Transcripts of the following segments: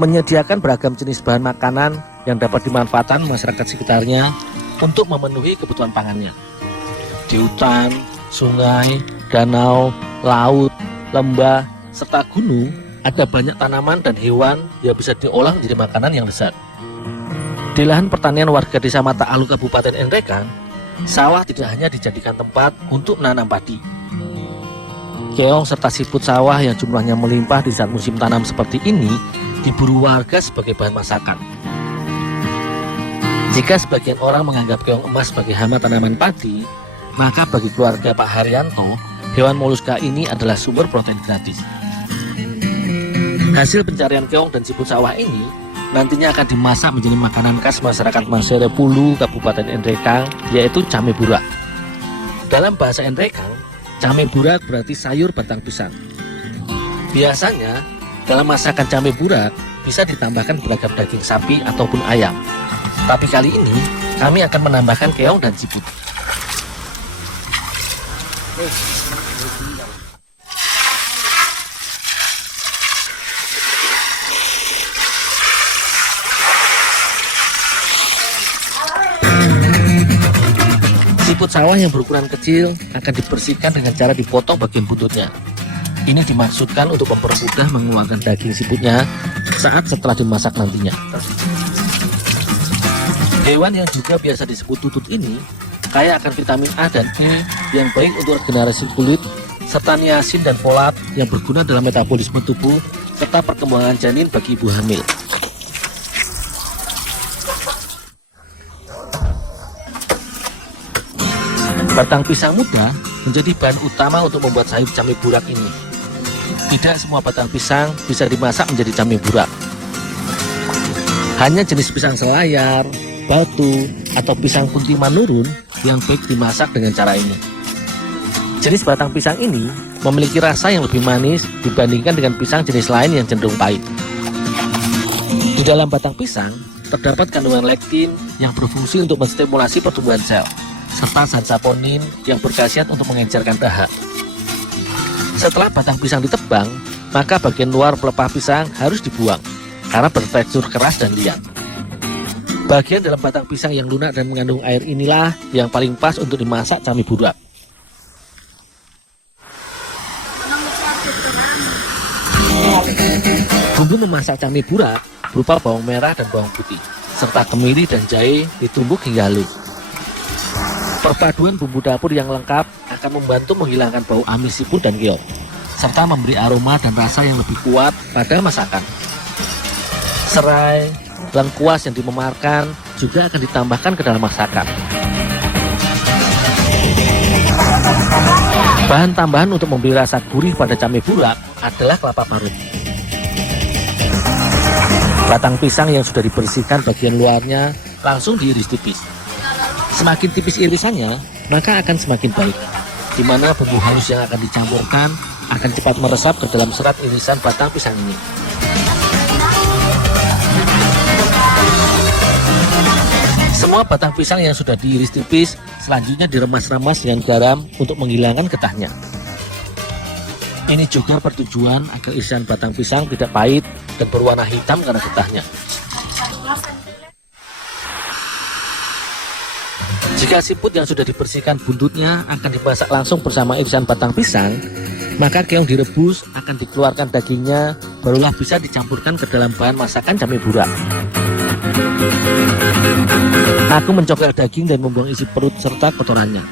menyediakan beragam jenis bahan makanan yang dapat dimanfaatkan masyarakat sekitarnya untuk memenuhi kebutuhan pangannya. Di hutan, sungai, danau, laut, lembah, serta gunung, ada banyak tanaman dan hewan yang bisa diolah menjadi makanan yang lezat. Di lahan pertanian warga Desa Mata Alu, Kabupaten Nrekang, sawah tidak hanya dijadikan tempat untuk menanam padi. Keong serta siput sawah yang jumlahnya melimpah di saat musim tanam seperti ini diburu warga sebagai bahan masakan. Jika sebagian orang menganggap keong emas sebagai hama tanaman padi, maka bagi keluarga Pak Haryanto, hewan moluska ini adalah sumber protein gratis. Hasil pencarian keong dan siput sawah ini nantinya akan dimasak menjadi makanan khas masyarakat Mansere Pulu, Kabupaten Nrekang, yaitu came burak. Dalam bahasa Nrekang, came burak berarti sayur batang pisang. Biasanya, dalam masakan came burak bisa ditambahkan beragam daging sapi ataupun ayam. Tapi kali ini, kami akan menambahkan keong dan siput. Siput sawah yang berukuran kecil akan dibersihkan dengan cara dipotong bagian buntutnya. Ini dimaksudkan untuk mempermudah mengeluarkan daging siputnya saat setelah dimasak nantinya. Hewan yang juga biasa disebut tutut ini kaya akan vitamin A dan E yang baik untuk regenerasi kulit, serta niacin dan folat yang berguna dalam metabolisme tubuh serta perkembangan janin bagi ibu hamil. Batang pisang muda menjadi bahan utama untuk membuat sayur came burak ini. Tidak semua batang pisang bisa dimasak menjadi came burak. Hanya jenis pisang selayar, batu, atau pisang putih manurun yang baik dimasak dengan cara ini. Jenis batang pisang ini memiliki rasa yang lebih manis dibandingkan dengan pisang jenis lain yang cenderung pahit. Di dalam batang pisang terdapat kandungan lektin yang berfungsi untuk menstimulasi pertumbuhan sel, serta zat saponin yang berkhasiat untuk mengencerkan dahak. Setelah batang pisang ditebang, maka bagian luar pelepah pisang harus dibuang karena bertekstur keras dan liat. Bagian dalam batang pisang yang lunak dan mengandung air inilah yang paling pas untuk dimasak came burak. Bumbu memasak came burak berupa bawang merah dan bawang putih, serta kemiri dan jahe ditumbuk hingga halus. Perpaduan bumbu dapur yang lengkap akan membantu menghilangkan bau amis siput dan keong, serta memberi aroma dan rasa yang lebih kuat pada masakan. Serai, lengkuas yang dimemarkan juga akan ditambahkan ke dalam masakan. Bahan tambahan untuk memberi rasa gurih pada came burak adalah kelapa parut. Batang pisang yang sudah dibersihkan bagian luarnya langsung diiris tipis. Semakin tipis irisannya, maka akan semakin baik, di mana bumbu halus yang akan dicampurkan akan cepat meresap ke dalam serat irisan batang pisang ini. Semua batang pisang yang sudah diiris tipis selanjutnya diremas-remas dengan garam untuk menghilangkan getahnya. Ini juga bertujuan agar irisan batang pisang tidak pahit dan berwarna hitam karena getahnya. Jika siput yang sudah dibersihkan buntutnya akan dimasak langsung bersama irisan batang pisang, maka keong direbus akan dikeluarkan dagingnya, barulah bisa dicampurkan ke dalam bahan masakan came burak. Aku mencongkel daging dan membuang isi perut serta kotorannya.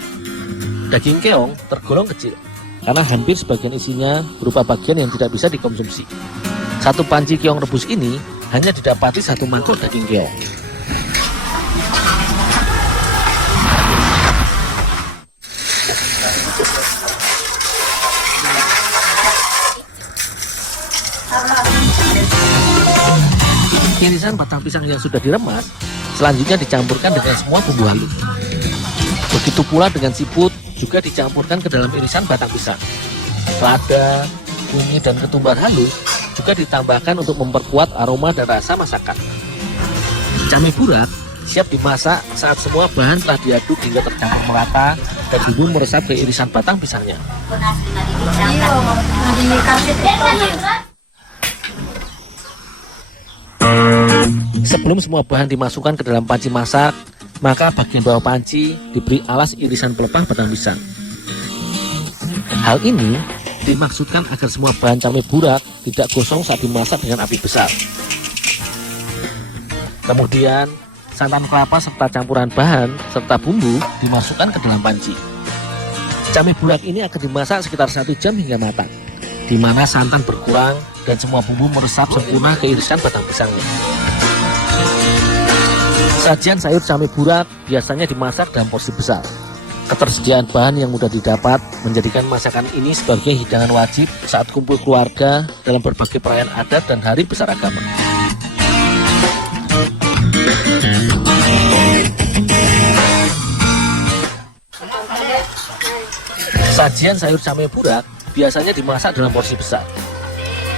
Daging keong tergolong kecil, karena hampir sebagian isinya berupa bagian yang tidak bisa dikonsumsi. Satu panci keong rebus ini hanya didapati satu mangkok daging keong. Irisan batang pisang yang sudah diremas selanjutnya dicampurkan dengan semua bumbu halus. Begitu pula dengan siput juga dicampurkan ke dalam irisan batang pisang. Lada, kunyit, dan ketumbar halus juga ditambahkan untuk memperkuat aroma dan rasa masakan. Came burak siap dimasak saat semua bahan telah diaduk hingga tercampur merata dan bumbu meresap ke irisan batang pisangnya. Sebelum semua bahan dimasukkan ke dalam panci masak, maka bagian bawah panci diberi alas irisan pelepah batang pisang. Hal ini dimaksudkan agar semua bahan came burak tidak gosong saat dimasak dengan api besar. Kemudian, santan kelapa serta campuran bahan serta bumbu dimasukkan ke dalam panci. Came burak ini akan dimasak sekitar 1 jam hingga matang, di mana santan berkurang dan semua bumbu meresap sempurna ke irisan batang pisangnya. Sajian sayur came burak biasanya dimasak dalam porsi besar. Ketersediaan bahan yang mudah didapat menjadikan masakan ini sebagai hidangan wajib saat kumpul keluarga dalam berbagai perayaan adat dan hari besar agama. Sajian sayur came burak biasanya dimasak dalam porsi besar.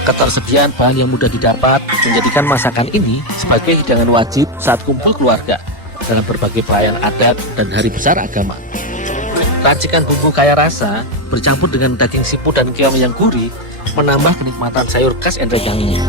Ketersediaan bahan yang mudah didapat menjadikan masakan ini sebagai hidangan wajib saat kumpul keluarga dalam berbagai perayaan adat dan hari besar agama. Racikan bumbu kaya rasa bercampur dengan daging siput dan keong yang gurih menambah kenikmatan sayur khas Endreng ini.